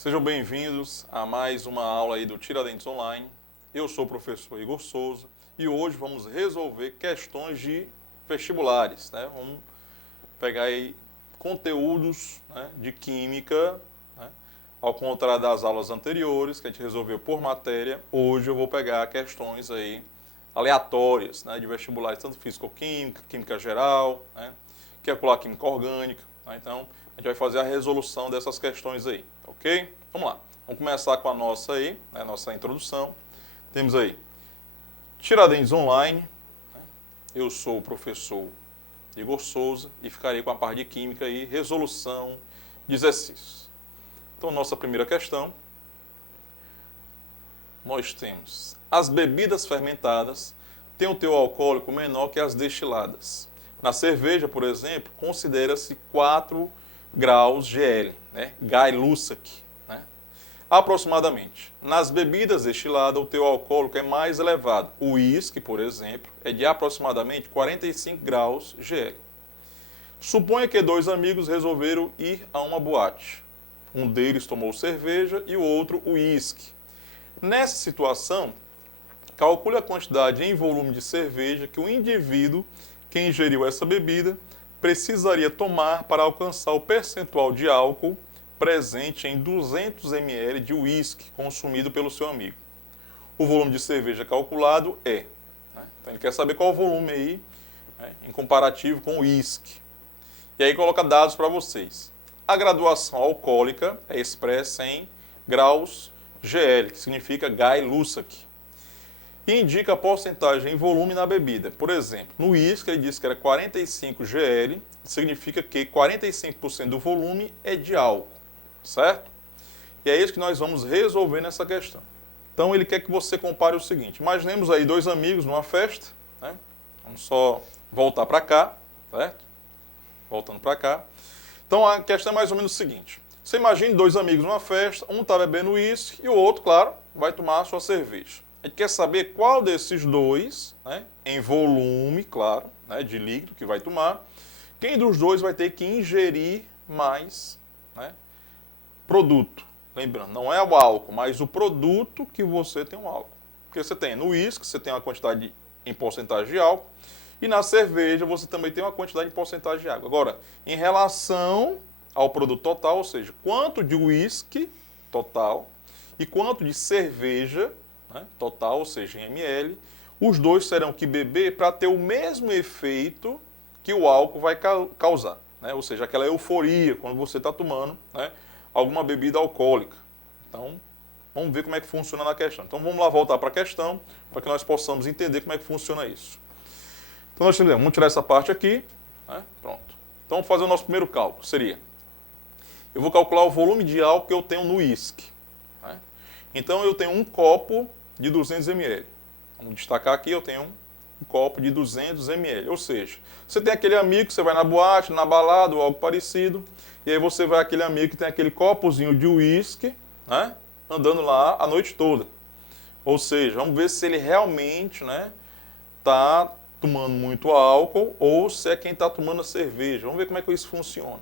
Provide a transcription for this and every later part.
Sejam bem-vindos a mais uma aula aí do Tiradentes Online. Eu sou o professor Igor Souza e hoje vamos resolver questões de vestibulares, né? Vamos pegar aí conteúdos, né, de química, né? Ao contrário das aulas anteriores que a gente resolveu por matéria, hoje eu vou pegar questões aí aleatórias, né, de vestibulares, tanto físico-química, química geral, né, calcular química orgânica, né? Então a gente vai fazer a resolução dessas questões aí, ok? Vamos lá. Vamos começar com a nossa aí, né, nossa introdução. Temos aí Tiradentes Online. Eu sou o professor Igor Souza e ficarei com a parte de química e resolução de exercícios. Então, nossa primeira questão, nós temos as bebidas fermentadas têm um teor alcoólico menor que as destiladas. Na cerveja, por exemplo, considera-se 4 graus GL, né? Gay-Lussac, né? Aproximadamente. Nas bebidas destiladas, o teor alcoólico é mais elevado. O uísque, por exemplo, é de aproximadamente 45 graus GL. Suponha que 2 amigos resolveram ir a uma boate. Um deles tomou cerveja e o outro uísque. Nessa situação, calcule a quantidade em volume de cerveja que o indivíduo que ingeriu essa bebida precisaria tomar para alcançar o percentual de álcool presente em 200 ml de uísque consumido pelo seu amigo. O volume de cerveja calculado é, né? Então ele quer saber qual o volume aí, né, em comparativo com o uísque. E aí coloca dados para vocês. A graduação alcoólica é expressa em graus GL, que significa Gay-Lussac, e indica a porcentagem em volume na bebida. Por exemplo, no uísque ele disse que era 45 GL, significa que 45% do volume é de álcool, certo? E é isso que nós vamos resolver nessa questão. Então ele quer que você compare o seguinte: imaginemos aí 2 amigos numa festa, né? Vamos só voltar para cá, certo? Voltando para cá. Então a questão é mais ou menos o seguinte: você imagine 2 amigos numa festa, um está bebendo uísque e o outro, claro, vai tomar a sua cerveja. A gente quer saber qual desses dois, né, em volume, claro, né, de líquido que vai tomar, quem dos dois vai ter que ingerir mais, né, produto. Lembrando, não é o álcool, mas o produto que você tem um álcool. Porque você tem no uísque, você tem uma quantidade em porcentagem de álcool, e na cerveja você também tem uma quantidade em porcentagem de água. Agora, em relação ao produto total, ou seja, quanto de uísque total e quanto de cerveja, né, total, ou seja, em ml, os dois terão que beber para ter o mesmo efeito que o álcool vai causar, né? Ou seja, aquela euforia quando você está tomando, né, alguma bebida alcoólica. Então, vamos ver como é que funciona na questão. Então, vamos lá voltar para a questão, para que nós possamos entender como é que funciona isso. Então, vamos tirar essa parte aqui, né? Pronto. Então, vamos fazer o nosso primeiro cálculo. Seria, eu vou calcular o volume de álcool que eu tenho no uísque, né? Então, eu tenho um copo de 200 ml. Vamos destacar aqui, eu tenho um copo de 200 ml. Ou seja, você tem aquele amigo que você vai na boate, na balada ou algo parecido, e aí você vai aquele amigo que tem aquele copozinho de uísque, né, andando lá a noite toda. Ou seja, vamos ver se ele realmente, né, está tomando muito álcool ou se é quem está tomando a cerveja. Vamos ver como é que isso funciona.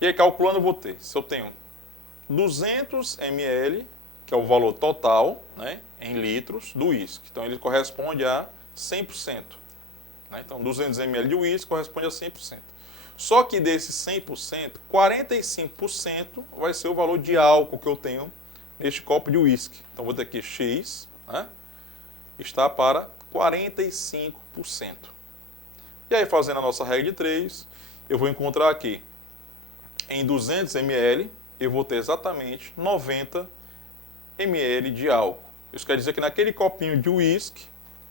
E aí, calculando, eu vou ter, se eu tenho 200 ml, que é o valor total, né, em litros do uísque. Então, ele corresponde a 100%. Né? Então, 200 ml de uísque corresponde a 100%. Só que desses 100%, 45% vai ser o valor de álcool que eu tenho neste copo de uísque. Então, vou ter aqui X, né, está para 45%. E aí, fazendo a nossa regra de 3, eu vou encontrar aqui, em 200 ml, eu vou ter exatamente 90 ml de álcool. Isso quer dizer que naquele copinho de uísque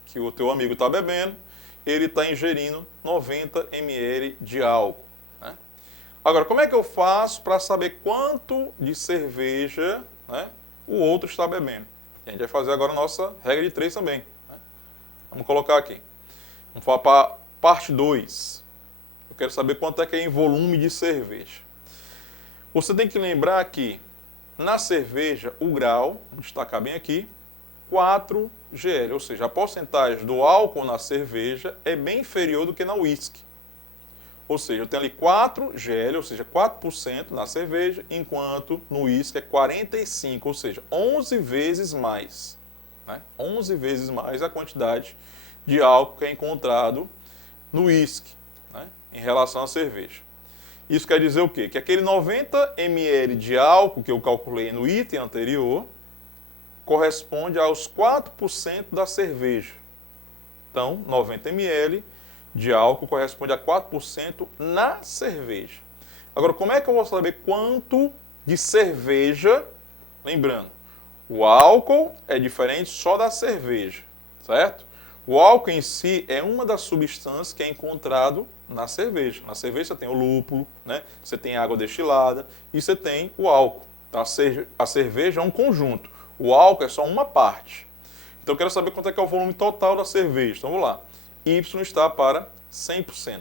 que o teu amigo está bebendo, ele está ingerindo 90 ml de álcool, né? Agora, como é que eu faço para saber quanto de cerveja, né, o outro está bebendo? E a gente vai fazer agora a nossa regra de 3 também, né? Vamos colocar aqui. Vamos falar para a parte 2. Eu quero saber quanto é que é em volume de cerveja. Você tem que lembrar que na cerveja, o grau, vou destacar bem aqui, 4 GL, ou seja, a porcentagem do álcool na cerveja é bem inferior do que na uísque. Ou seja, eu tenho ali 4 GL, ou seja, 4% na cerveja, enquanto no uísque é 45%, ou seja, 11 vezes mais. Né? 11 vezes mais a quantidade de álcool que é encontrado no uísque, né? Em relação à cerveja. Isso quer dizer o quê? Que aquele 90 ml de álcool que eu calculei no item anterior corresponde aos 4% da cerveja. Então, 90 ml de álcool corresponde a 4% na cerveja. Agora, como é que eu vou saber quanto de cerveja? Lembrando, o álcool é diferente só da cerveja, certo? O álcool em si é uma das substâncias que é encontrado na cerveja. Na cerveja você tem o lúpulo, né? Você tem água destilada e você tem o álcool. A cerveja é um conjunto. O álcool é só uma parte. Então eu quero saber quanto é que é o volume total da cerveja. Então vamos lá. Y está para 100%.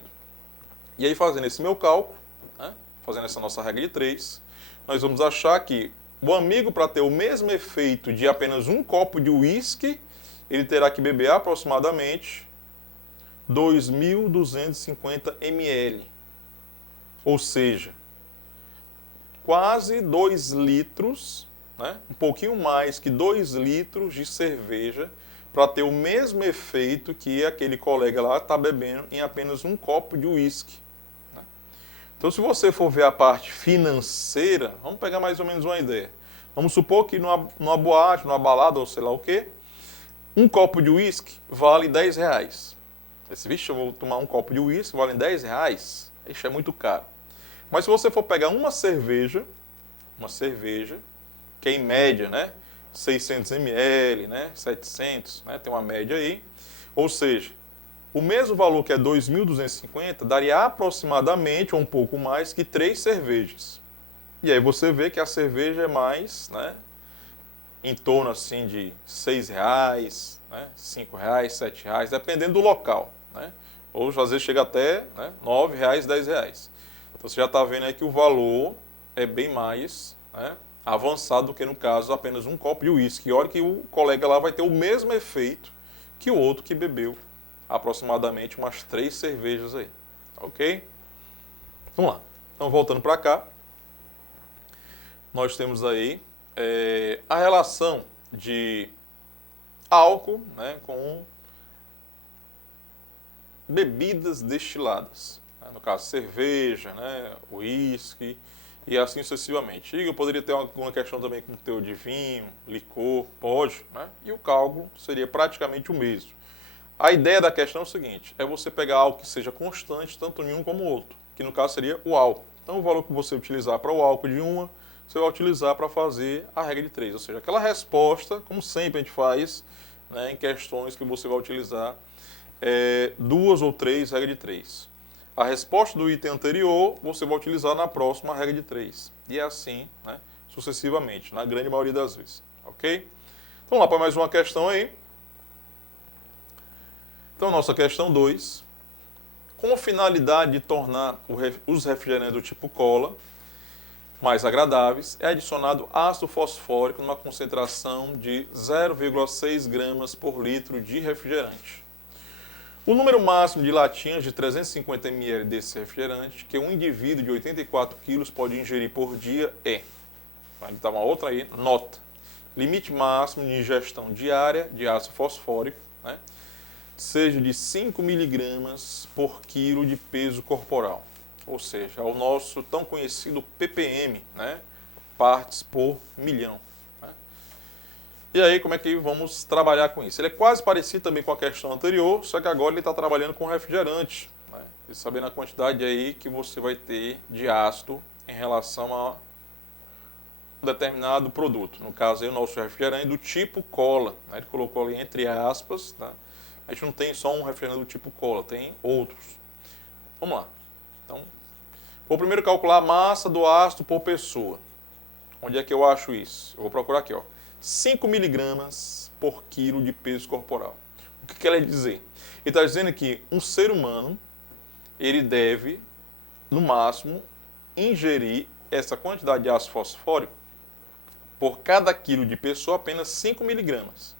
E aí fazendo esse meu cálculo, né? Fazendo essa nossa regra de 3, nós vamos achar que o amigo, para ter o mesmo efeito de apenas um copo de uísque, ele terá que beber aproximadamente 2.250 ml. Ou seja, quase 2 litros, né? Um pouquinho mais que 2 litros de cerveja para ter o mesmo efeito que aquele colega lá está bebendo em apenas um copo de uísque. Né? Então, se você for ver a parte financeira, vamos pegar mais ou menos uma ideia. Vamos supor que numa boate, numa balada ou sei lá o quê, um copo de uísque vale 10 reais. Esse vixe, eu vou tomar um copo de uísque, vale 10 reais? Isso é muito caro. Mas se você for pegar uma cerveja, que é em média, né, 600 ml, né, 700, né, tem uma média aí. Ou seja, o mesmo valor que é 2.250 daria aproximadamente, ou um pouco mais, que 3 cervejas. E aí você vê que a cerveja é mais, né, em torno assim de 6 reais, né, 5 reais, 7 reais, dependendo do local. Né? Ou às vezes chega até, né, 9 reais, 10 reais. Então você já está vendo aí que o valor é bem mais, né, avançado do que no caso apenas um copo de uísque. E olha que o colega lá vai ter o mesmo efeito que o outro que bebeu aproximadamente umas 3 cervejas aí. Ok? Vamos lá. Então voltando para cá, nós temos aí a relação de álcool, né, com bebidas destiladas. Né, no caso, cerveja, né, uísque e assim sucessivamente. E eu poderia ter alguma questão também com teor de vinho, licor, pode, né, e o cálculo seria praticamente o mesmo. A ideia da questão é o seguinte, é você pegar algo que seja constante, tanto em um como no outro, que no caso seria o álcool. Então o valor que você utilizar para o álcool de uma, você vai utilizar para fazer a regra de 3, ou seja, aquela resposta, como sempre a gente faz, né, em questões que você vai utilizar 2 ou 3 regras de 3. A resposta do item anterior, você vai utilizar na próxima regra de 3. E é assim, né, sucessivamente, na grande maioria das vezes. Ok? Então vamos lá para mais uma questão aí. Então nossa questão 2. Com a finalidade de tornar os refrigerantes do tipo cola mais agradáveis, é adicionado ácido fosfórico numa concentração de 0,6 gramas por litro de refrigerante. O número máximo de latinhas de 350 ml desse refrigerante que um indivíduo de 84 quilos pode ingerir por dia é, vai dar uma outra aí, nota, limite máximo de ingestão diária de ácido fosfórico, né, seja de 5 miligramas por quilo de peso corporal. Ou seja, é o nosso tão conhecido ppm, né? Partes por milhão. Né? E aí, como é que vamos trabalhar com isso? Ele é quase parecido também com a questão anterior, só que agora ele está trabalhando com refrigerante. Né? E sabendo a quantidade aí que você vai ter de ácido em relação a um determinado produto. No caso aí, o nosso refrigerante do tipo cola. Né? Ele colocou ali entre aspas. Tá? A gente não tem só um refrigerante do tipo cola, tem outros. Vamos lá. Então, vou primeiro calcular a massa do ácido por pessoa. Onde é que eu acho isso? Eu vou procurar aqui, ó. 5 miligramas por quilo de peso corporal. O que quer dizer? Ele está dizendo que um ser humano, ele deve, no máximo, ingerir essa quantidade de ácido fosfórico por cada quilo de pessoa, apenas 5 miligramas.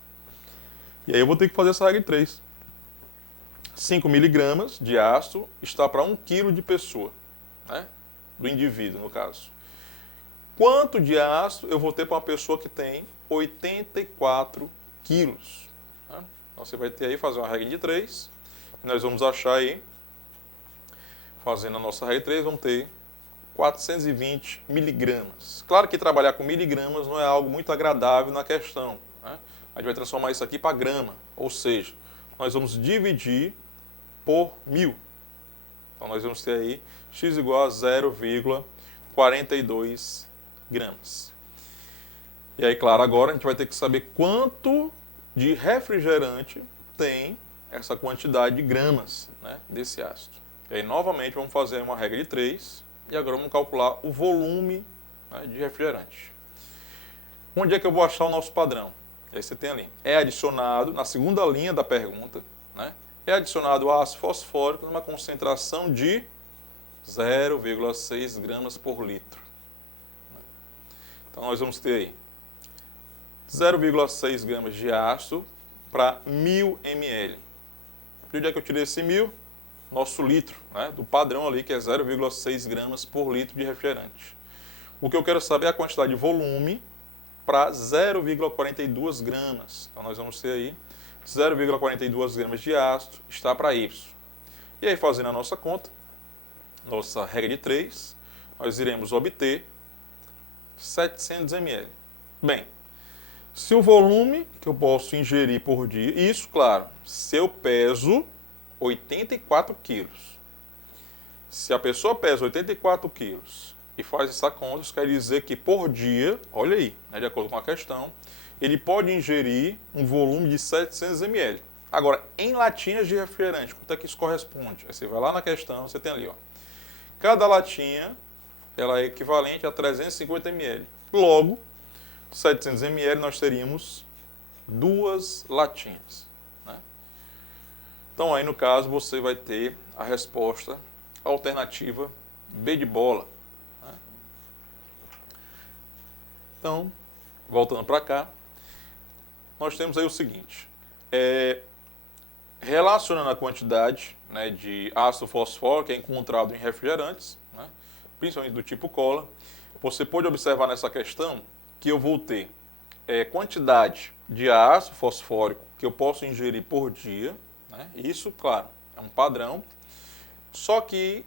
E aí eu vou ter que fazer essa regra de 3. 5 miligramas de ácido está para 1 quilo de pessoa, né? Do indivíduo, no caso. Quanto de ácido eu vou ter para uma pessoa que tem 84 quilos? Né? Então, você vai ter aí, fazer uma regra de 3. Nós vamos achar aí, fazendo a nossa regra de 3, vamos ter 420 miligramas. Claro que trabalhar com miligramas não é algo muito agradável na questão, né? A gente vai transformar isso aqui para grama, ou seja, nós vamos dividir por 1000. Então, nós vamos ter aí x igual a 0,42 gramas. E aí, claro, agora a gente vai ter que saber quanto de refrigerante tem essa quantidade de gramas, né, desse ácido. E aí, novamente, vamos fazer uma regra de 3 e agora vamos calcular o volume, né, de refrigerante. Onde é que eu vou achar o nosso padrão? E aí você tem ali, é adicionado, na segunda linha da pergunta, né, é adicionado ácido fosfórico numa concentração de 0,6 gramas por litro. Então, nós vamos ter aí 0,6 gramas de ácido para 1000 ml. De onde é que eu tirei esse 1000? Nosso litro, né, do padrão ali, que é 0,6 gramas por litro de refrigerante. O que eu quero saber é a quantidade de volume para 0,42 gramas. Então, nós vamos ter aí 0,42 gramas de ácido está para Y. E aí, fazendo a nossa conta, nossa regra de 3, nós iremos obter 700 ml. Bem, se o volume que eu posso ingerir por dia, isso, claro, se eu peso 84 quilos. Se a pessoa pesa 84 quilos e faz essa conta, isso quer dizer que por dia, olha aí, né, de acordo com a questão, ele pode ingerir um volume de 700 ml. Agora, em latinhas de refrigerante, quanto é que isso corresponde? Aí você vai lá na questão, você tem ali, ó, cada latinha ela é equivalente a 350 ml. Logo, 700 ml nós teríamos 2 latinhas, né? Então, aí no caso, você vai ter a resposta alternativa B de bola, né? Então, voltando para cá, nós temos aí o seguinte, relacionando a quantidade, né, de ácido fosfórico que é encontrado em refrigerantes, né, principalmente do tipo cola, você pode observar nessa questão que eu vou ter quantidade de ácido fosfórico que eu posso ingerir por dia, né, isso, claro, é um padrão, só que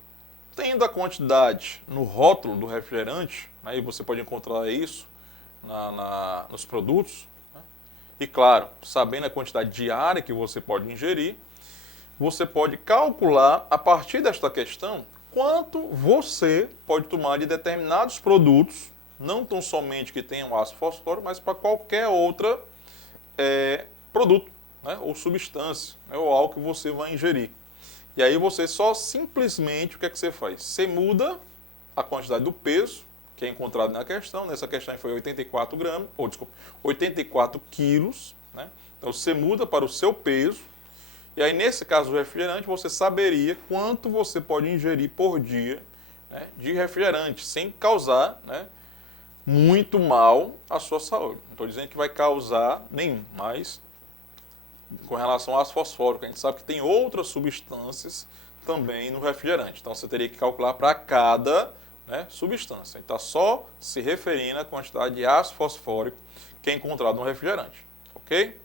tendo a quantidade no rótulo do refrigerante, né, e você pode encontrar isso nos produtos, né, e claro, sabendo a quantidade diária que você pode ingerir, você pode calcular, a partir desta questão, quanto você pode tomar de determinados produtos, não tão somente que tenham ácido fosfórico, mas para qualquer outra produto, né, ou substância, né, ou algo que você vai ingerir. E aí você só simplesmente, o que é que você faz? Você muda a quantidade do peso, que é encontrado na questão, nessa questão foi 84 gramas, ou desculpa, 84 quilos, né? Então você muda para o seu peso, e aí nesse caso do refrigerante, você saberia quanto você pode ingerir por dia, né, de refrigerante, sem causar, né, muito mal à sua saúde. Não estou dizendo que vai causar nenhum, mas com relação ao ácido fosfórico, a gente sabe que tem outras substâncias também no refrigerante. Então você teria que calcular para cada, né, substância. Está só se referindo à quantidade de ácido fosfórico que é encontrado no refrigerante. Ok?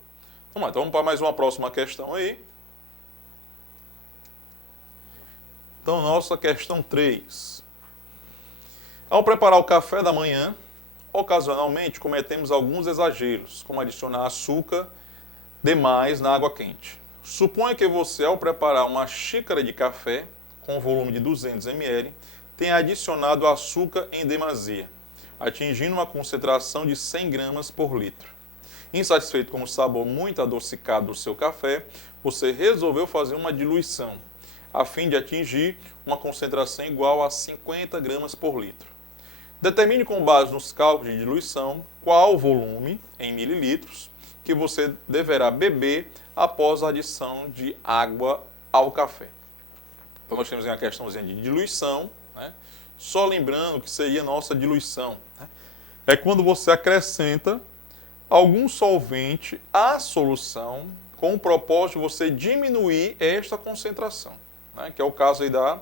Então vamos para mais uma próxima questão aí. Então, nossa questão 3. Ao preparar o café da manhã, ocasionalmente cometemos alguns exageros, como adicionar açúcar demais na água quente. Suponha que você, ao preparar uma xícara de café com volume de 200 ml, tenha adicionado açúcar em demasia, atingindo uma concentração de 100 gramas por litro. Insatisfeito com o sabor muito adocicado do seu café, você resolveu fazer uma diluição, a fim de atingir uma concentração igual a 50 gramas por litro. Determine com base nos cálculos de diluição qual o volume, em mililitros, que você deverá beber após a adição de água ao café. Então nós temos uma questãozinha de diluição, né? Só lembrando que seria nossa diluição, né? É quando você acrescenta algum solvente à solução com o propósito de você diminuir esta concentração, né? Que é o caso aí da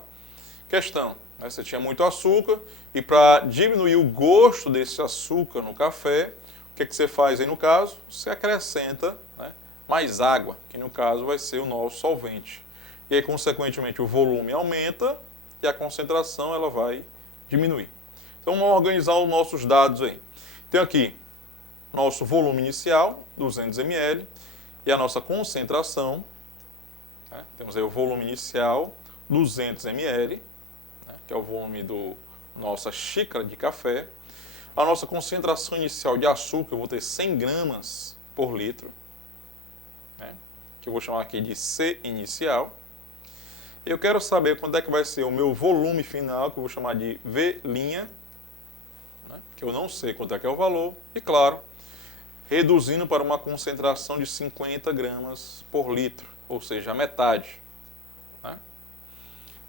questão. Né? Você tinha muito açúcar e para diminuir o gosto desse açúcar no café, o que você faz aí no caso? Você acrescenta, né, mais água, que no caso vai ser o nosso solvente. E aí, consequentemente, o volume aumenta e a concentração ela vai diminuir. Então, vamos organizar os nossos dados aí. Tem aqui nosso volume inicial, 200 ml, e a nossa concentração, né? Temos aí o volume inicial, 200 ml, né? Que é o volume da nossa xícara de café. A nossa concentração inicial de açúcar, eu vou ter 100 gramas por litro, né? Que eu vou chamar aqui de C inicial. Eu quero saber quanto é que vai ser o meu volume final, que eu vou chamar de V', né? Que eu não sei quanto é que é o valor, e claro, reduzindo para uma concentração de 50 gramas por litro, ou seja, a metade. Né?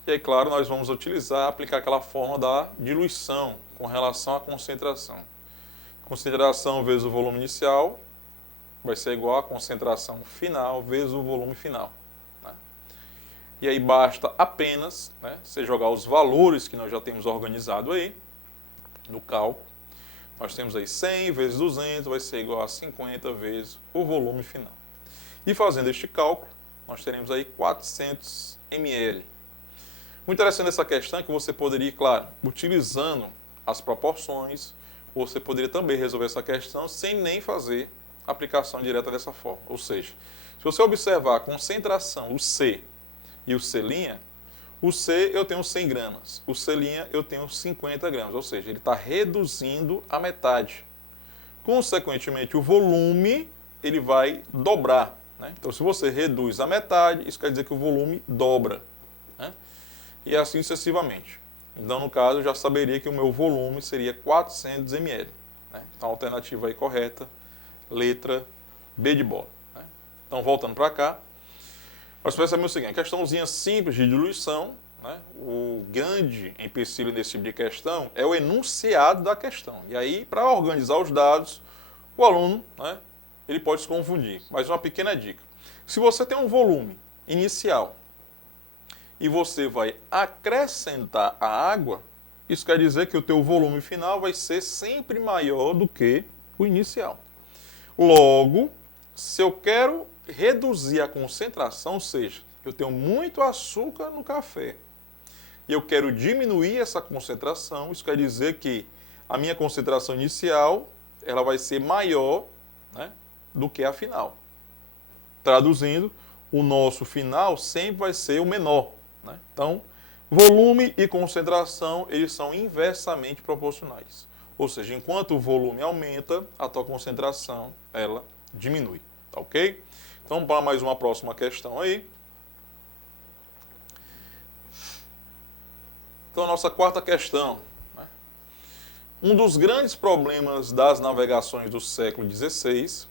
E aí, claro, nós vamos aplicar aquela forma da diluição com relação à concentração. Concentração vezes o volume inicial vai ser igual à concentração final vezes o volume final. Né? E aí basta apenas, né, você jogar os valores que nós já temos organizado aí no cálculo. Nós temos aí 100 vezes 200 vai ser igual a 50 vezes o volume final. E fazendo este cálculo, nós teremos aí 400 ml. O interessante dessa questão é que você poderia, claro, utilizando as proporções, você poderia também resolver essa questão sem nem fazer a aplicação direta dessa forma. Ou seja, se você observar a concentração, o C e o C', o C eu tenho 100 gramas, o C' eu tenho 50 gramas, ou seja, ele está reduzindo a metade. Consequentemente, o volume ele vai dobrar. Né? Então, se você reduz a metade, isso quer dizer que o volume dobra. Né? E assim sucessivamente. Então, no caso, eu já saberia que o meu volume seria 400 ml. Né? Então, a alternativa aí correta, letra B de bola. Né? Então, voltando para cá. Nós percebemos o seguinte, questãozinha simples de diluição, né? O grande empecilho desse tipo de questão é o enunciado da questão. E aí, para organizar os dados, o aluno, né, ele pode se confundir. Mas uma pequena dica. Se você tem um volume inicial e você vai acrescentar a água, isso quer dizer que o teu volume final vai ser sempre maior do que o inicial. Logo, se eu quero reduzir a concentração, ou seja, eu tenho muito açúcar no café e eu quero diminuir essa concentração, isso quer dizer que a minha concentração inicial ela vai ser maior, né, do que a final. Traduzindo, o nosso final sempre vai ser o menor. Né? Então, volume e concentração eles são inversamente proporcionais. Ou seja, enquanto o volume aumenta, a tua concentração ela diminui. Tá ok? Então, para mais uma próxima questão aí. Então, a nossa quarta questão. Né? Um dos grandes problemas das navegações do século XVI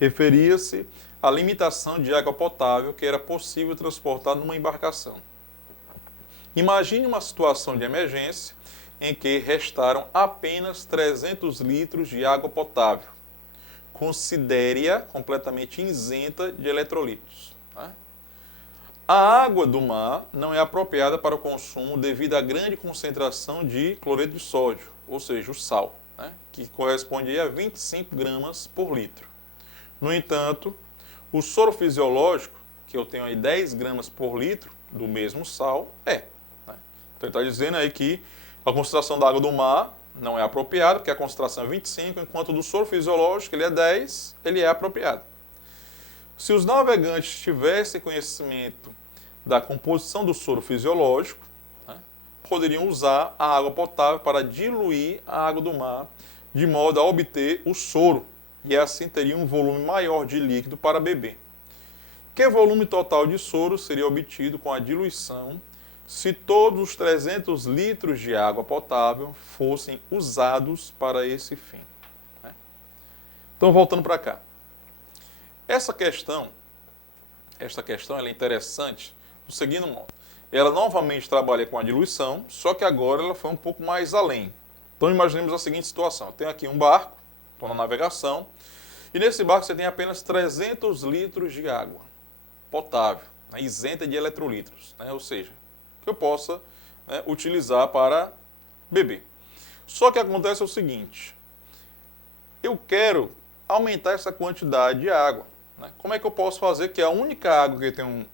referia-se à limitação de água potável que era possível transportar numa embarcação. Imagine uma situação de emergência em que restaram apenas 300 litros de água potável. Considere-a completamente isenta de eletrolitos. Né? A água do mar não é apropriada para o consumo devido à grande concentração de cloreto de sódio, ou seja, o sal, né? Que corresponde a 25 gramas por litro. No entanto, o soro fisiológico, que eu tenho aí 10 gramas por litro do mesmo sal, Né? Então ele está dizendo aí que a concentração da água do mar não é apropriada, porque a concentração é 25, enquanto do soro fisiológico ele é 10, ele é apropriado. Se os navegantes tivessem conhecimento da composição do soro fisiológico, né, poderiam usar a água potável para diluir a água do mar, de modo a obter o soro, e assim teriam um volume maior de líquido para beber. Que volume total de soro seria obtido com a diluição se todos os 300 litros de água potável fossem usados para esse fim? Né? Então, voltando para cá. Esta questão ela é interessante do seguinte modo. Ela novamente trabalha com a diluição, só que agora ela foi um pouco mais além. Então, imaginemos a seguinte situação. Eu tenho aqui um barco, estou na navegação, E nesse barco você tem apenas 300 litros de água potável, né, isenta de eletrolitos, né, ou seja, que eu possa, né, utilizar para beber. Só que acontece o seguinte, eu quero aumentar essa quantidade de água. Né? Como é que eu posso fazer? Que a única água que eu tenho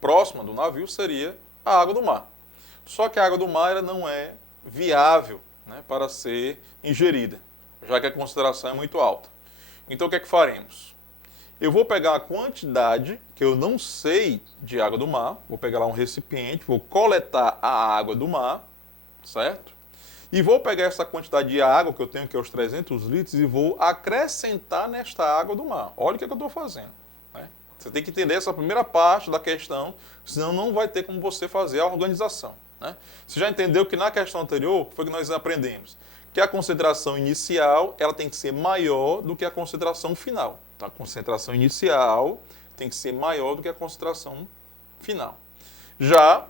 próxima do navio seria a água do mar. Só que a água do mar ela não é viável, né, para ser ingerida, já que a concentração é muito alta. Então o que é que faremos? Eu vou pegar a quantidade que eu não sei de água do mar, vou pegar lá um recipiente, vou coletar a água do mar, certo? E vou pegar essa quantidade de água que eu tenho, que é os 300 litros, e vou acrescentar nesta água do mar. Olha o que eu estou fazendo. Né? Você tem que entender essa primeira parte da questão, senão não vai ter como você fazer a organização. Né? Você já entendeu que na questão anterior, o que foi que nós aprendemos? Que a concentração inicial ela tem que ser maior do que a concentração final. Então, a concentração inicial tem que ser maior do que a concentração final. Já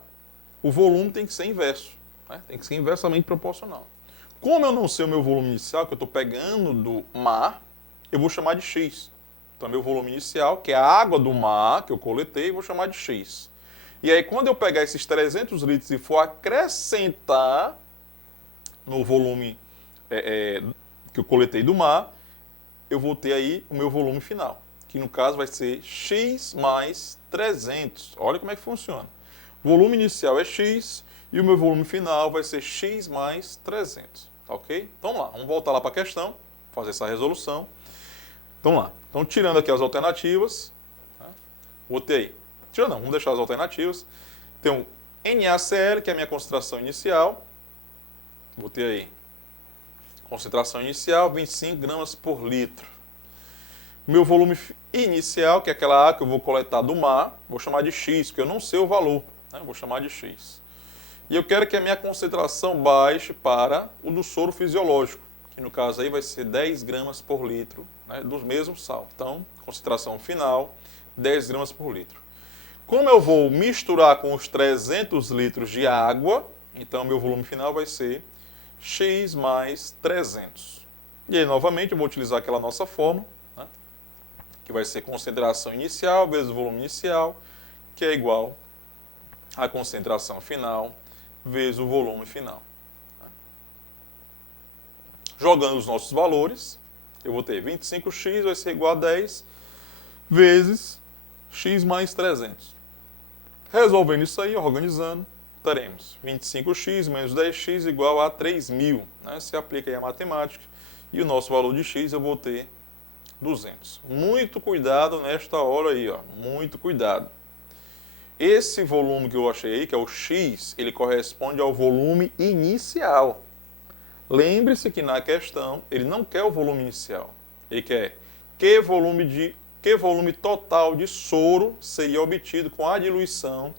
o volume tem que ser inverso. Né? Tem que ser inversamente proporcional. Como eu não sei o meu volume inicial, que eu estou pegando do mar, eu vou chamar de X. Então, meu volume inicial, que é a água do mar que eu coletei, eu vou chamar de X. E aí, quando eu pegar esses 300 litros e for acrescentar no volume que eu coletei do mar, eu vou ter aí o meu volume final, que no caso vai ser X mais 300. Olha como é que funciona. O volume inicial é X e o meu volume final vai ser X mais 300. Ok? Então vamos lá, vamos voltar lá para a questão, fazer essa resolução. Então vamos lá. Então tirando aqui as alternativas, tá? Vou ter aí. Tirando não, vamos deixar as alternativas. Tem um NaCl, que é a minha concentração inicial. Vou ter aí concentração inicial, 25 gramas por litro. Meu volume inicial, que é aquela água que eu vou coletar do mar, vou chamar de X, porque eu não sei o valor, né? Vou chamar de X. E eu quero que a minha concentração baixe para o do soro fisiológico, que no caso aí vai ser 10 gramas por litro, né, do mesmo sal. Então, concentração final, 10 gramas por litro. Como eu vou misturar com os 300 litros de água, então meu volume final vai ser X mais 300. E aí, novamente, eu vou utilizar aquela nossa fórmula, né, que vai ser concentração inicial vezes o volume inicial, que é igual à concentração final vezes o volume final. Jogando os nossos valores, eu vou ter 25x vai ser igual a 10 vezes x mais 300. Resolvendo isso aí, organizando, teremos 25x menos 10x igual a 3.000. Né? Você aplica aí a matemática e o nosso valor de x eu vou ter 200. Muito cuidado nesta hora aí, ó. Muito cuidado. Esse volume que eu achei aí, que é o x, ele corresponde ao volume inicial. Lembre-se que na questão ele não quer o volume inicial. Ele quer que volume total de soro seria obtido com a diluição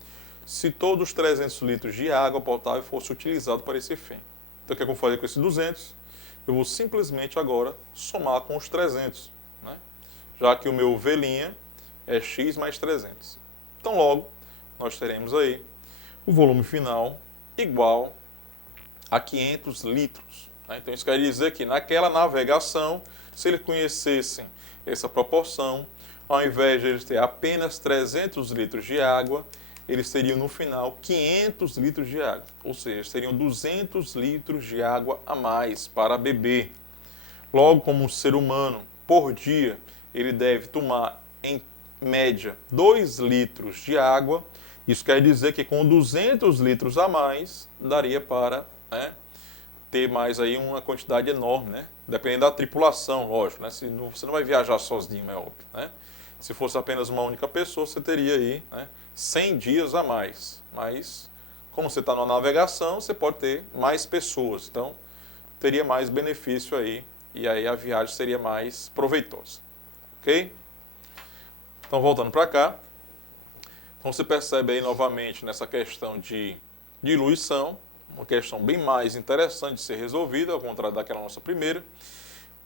se todos os 300 litros de água potável fosse utilizado para esse fim. Então o que eu vou fazer com esses 200? Eu vou simplesmente agora somar com os 300, né? Já que o meu V' é x mais 300. Então logo nós teremos aí o volume final igual a 500 litros. Né? Então isso quer dizer que naquela navegação, se eles conhecessem essa proporção, ao invés de eles terem apenas 300 litros de água, eles teriam no final 500 litros de água. Ou seja, eles teriam 200 litros de água a mais para beber. Logo, como um ser humano, por dia, ele deve tomar, em média, 2 litros de água. Isso quer dizer que com 200 litros a mais, daria para, né, ter mais aí uma quantidade enorme, né? Dependendo da tripulação, lógico, né? Você não vai viajar sozinho, é óbvio, né? Se fosse apenas uma única pessoa, você teria aí, né, 100 dias a mais. Mas, como você está numa navegação, você pode ter mais pessoas. Então, teria mais benefício aí. E aí a viagem seria mais proveitosa. Ok? Então, voltando para cá. Então, você percebe aí novamente nessa questão de diluição, uma questão bem mais interessante de ser resolvida, ao contrário daquela nossa primeira.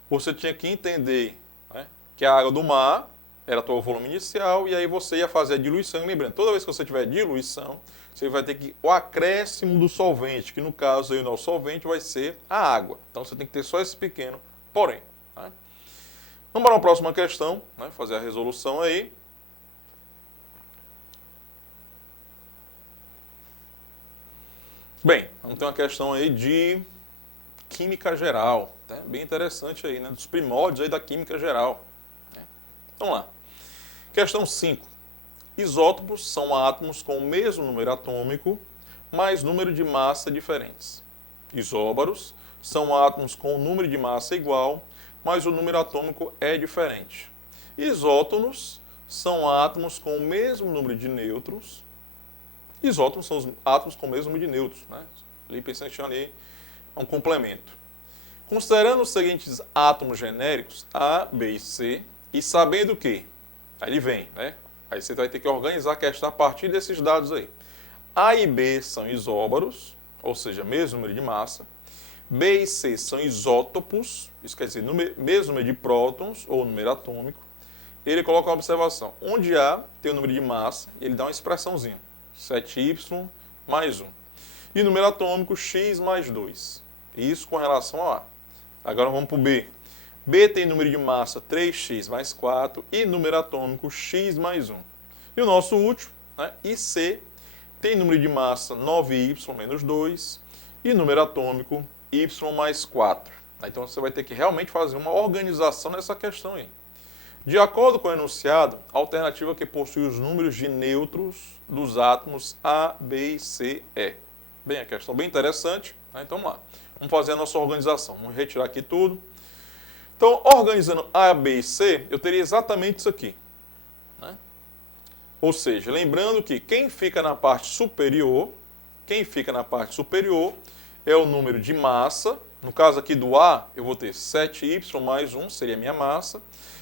Você tinha que entender, né, que a água do mar era o volume inicial, e aí você ia fazer a diluição. Lembrando, toda vez que você tiver diluição, você vai ter que o acréscimo do solvente, que no caso aí o nosso solvente vai ser a água. Então você tem que ter só esse pequeno porém. Né? Vamos para a próxima questão, né? Fazer a resolução aí. Bem, vamos ter uma questão aí de química geral, né? Bem interessante aí, né? Dos primórdios aí da química geral. Vamos lá. Questão 5. Isótopos são átomos com o mesmo número atômico, mas número de massa diferentes. Isóbaros são átomos com o número de massa igual, mas o número atômico é diferente. Isótonos são átomos com o mesmo número de nêutrons. Isótopos são os átomos com o mesmo número de nêutrons, né? Ali pensando ali é um complemento. Considerando os seguintes átomos genéricos, A, B e C, e sabendo que, aí ele vem, né? Aí você vai ter que organizar a questão a partir desses dados aí. A e B são isóbaros, ou seja, mesmo número de massa. B e C são isótopos, isso quer dizer, mesmo número de prótons, ou número atômico. Ele coloca uma observação. Onde A tem o número de massa, ele dá uma expressãozinha. 7y mais 1. E número atômico, x mais 2. Isso com relação a A. Agora vamos para o B. B tem número de massa 3x mais 4 e número atômico x mais 1. E o nosso último, né, IC, tem número de massa 9y menos 2 e número atômico y mais 4. Então você vai ter que realmente fazer uma organização nessa questão aí. De acordo com o enunciado, a alternativa que possui os números de nêutrons dos átomos A, B e C é. Bem, a questão bem interessante, né? Então vamos lá. Vamos fazer a nossa organização. Vamos retirar aqui tudo. Então, organizando A, B e C, eu teria exatamente isso aqui, né? Ou seja, lembrando que quem fica na parte superior é o número de massa. No caso aqui do A, eu vou ter 7y mais 1, seria a minha massa.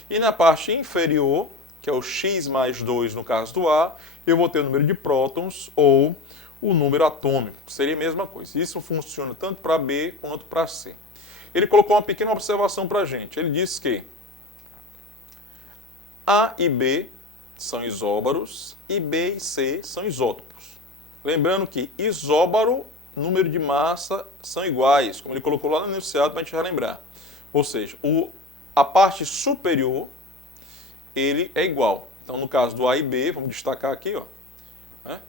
E na parte inferior, que é o x mais 2 no caso do A, eu vou ter o número de prótons ou o número atômico. Seria a mesma coisa. Isso funciona tanto para B quanto para C. Ele colocou uma pequena observação para a gente. Ele disse que A e B são isóbaros e B e C são isótopos. Lembrando que isóbaro, número de massa são iguais, como ele colocou lá no enunciado para a gente relembrar. Ou seja, a parte superior ele é igual. Então, no caso do A e B, vamos destacar aqui, ó, né?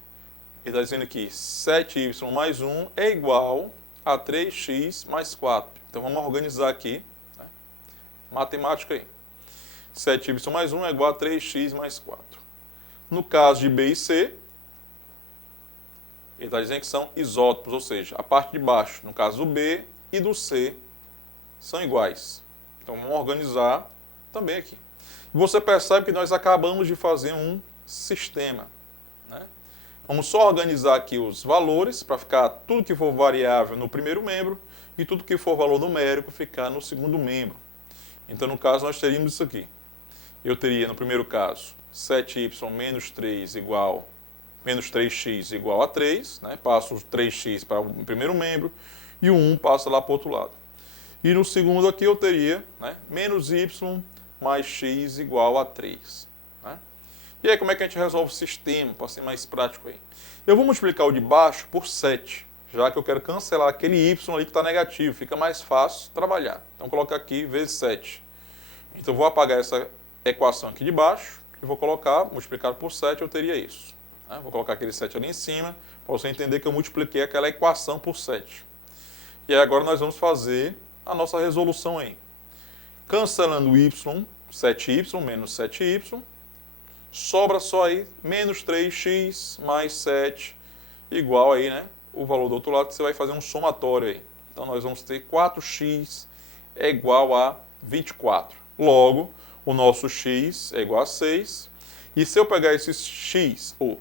Ele está dizendo que 7y mais 1 é igual a 3x mais 4. Então, vamos organizar aqui, né? Matemática aí. 7y mais 1 é igual a 3x mais 4. No caso de B e C, ele está dizendo que são isótopos, ou seja, a parte de baixo, no caso do B e do C, são iguais. Então, vamos organizar também aqui. Você percebe que nós acabamos de fazer um sistema, né? Vamos só organizar aqui os valores para ficar tudo que for variável no primeiro membro e tudo que for valor numérico ficar no segundo membro. Então, no caso, nós teríamos isso aqui. Eu teria, no primeiro caso, 7y menos 3 igual, menos 3x igual a 3, né? Passo o 3x para o primeiro membro e o 1 passa lá para o outro lado. E no segundo aqui eu teria, né, menos y mais x igual a 3. Né? E aí como é que a gente resolve o sistema, para ser mais prático aí? Eu vou multiplicar o de baixo por 7, já que eu quero cancelar aquele y ali que está negativo, fica mais fácil trabalhar. Então colocar aqui vezes 7. Então eu vou apagar essa equação aqui de baixo e vou colocar, multiplicado por 7, eu teria isso. Né? Vou colocar aquele 7 ali em cima, para você entender que eu multipliquei aquela equação por 7. E aí agora nós vamos fazer a nossa resolução aí. Cancelando o y, 7y menos 7y, sobra só aí menos 3x mais 7, igual aí, né? O valor do outro lado, você vai fazer um somatório aí. Então, nós vamos ter 4x é igual a 24. Logo, o nosso x é igual a 6. E se eu pegar esse x, ou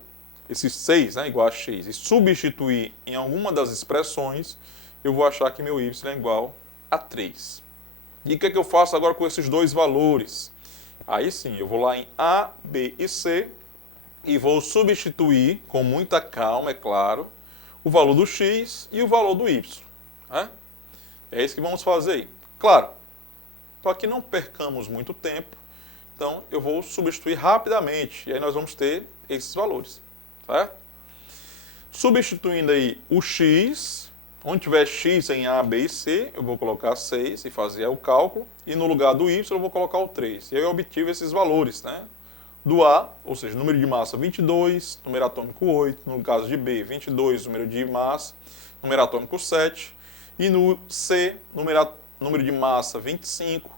esse 6, né, igual a x, e substituir em alguma das expressões, eu vou achar que meu y é igual a 3. E o que é que eu faço agora com esses dois valores? Aí sim, eu vou lá em A, B e C e vou substituir, com muita calma, é claro, o valor do x e o valor do y. Né? É isso que vamos fazer aí. Claro, para que não percamos muito tempo, então eu vou substituir rapidamente e aí nós vamos ter esses valores. Certo? Substituindo aí o x, Onde tiver x em A, B e C, eu vou colocar 6 e fazer o cálculo. E no lugar do y eu vou colocar o 3. E aí eu obtive esses valores, né? Do A, ou seja, número de massa 22, número atômico 8. No caso de B, 22, número de massa, número atômico 7. E no C, número de massa 25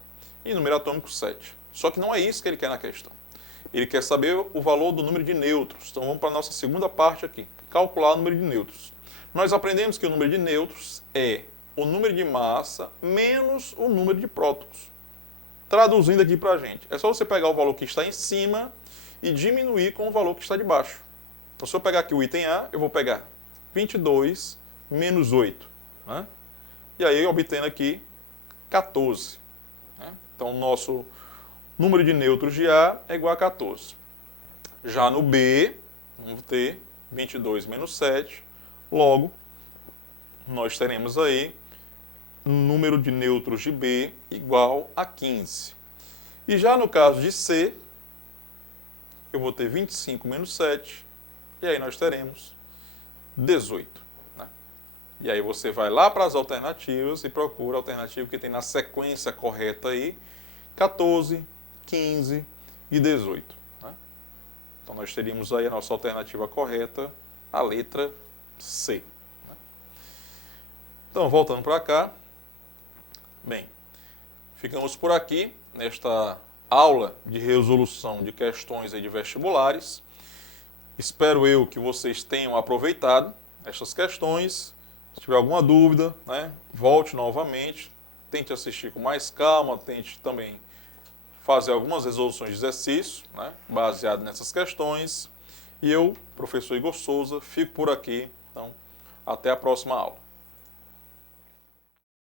e número atômico 7. Só que não é isso que ele quer na questão. Ele quer saber o valor do número de nêutrons. Então vamos para a nossa segunda parte aqui, calcular o número de nêutrons. Nós aprendemos que o número de nêutrons é o número de massa menos o número de prótons. Traduzindo aqui para a gente, é só você pegar o valor que está em cima e diminuir com o valor que está de baixo. Então se eu pegar aqui o item A, eu vou pegar 22 menos 8. Né? E aí obtendo aqui 14. Né? Então o nosso número de nêutrons de A é igual a 14. Já no B, vamos ter 22 menos 7. Logo, nós teremos aí número de nêutrons de B igual a 15. E já no caso de C, eu vou ter 25 menos 7. E aí nós teremos 18. Né? E aí você vai lá para as alternativas e procura a alternativa que tem na sequência correta aí, 14, 15 e 18. Né? Então nós teríamos aí a nossa alternativa correta, a letra C. Né? Então, voltando para cá. Bem, ficamos por aqui nesta aula de resolução de questões aí de vestibulares. Espero eu que vocês tenham aproveitado estas questões. Se tiver alguma dúvida, né, volte novamente, tente assistir com mais calma, tente também fazer algumas resoluções de exercício, né, baseado nessas questões. E eu, professor Igor Souza, fico por aqui. Então, até a próxima aula.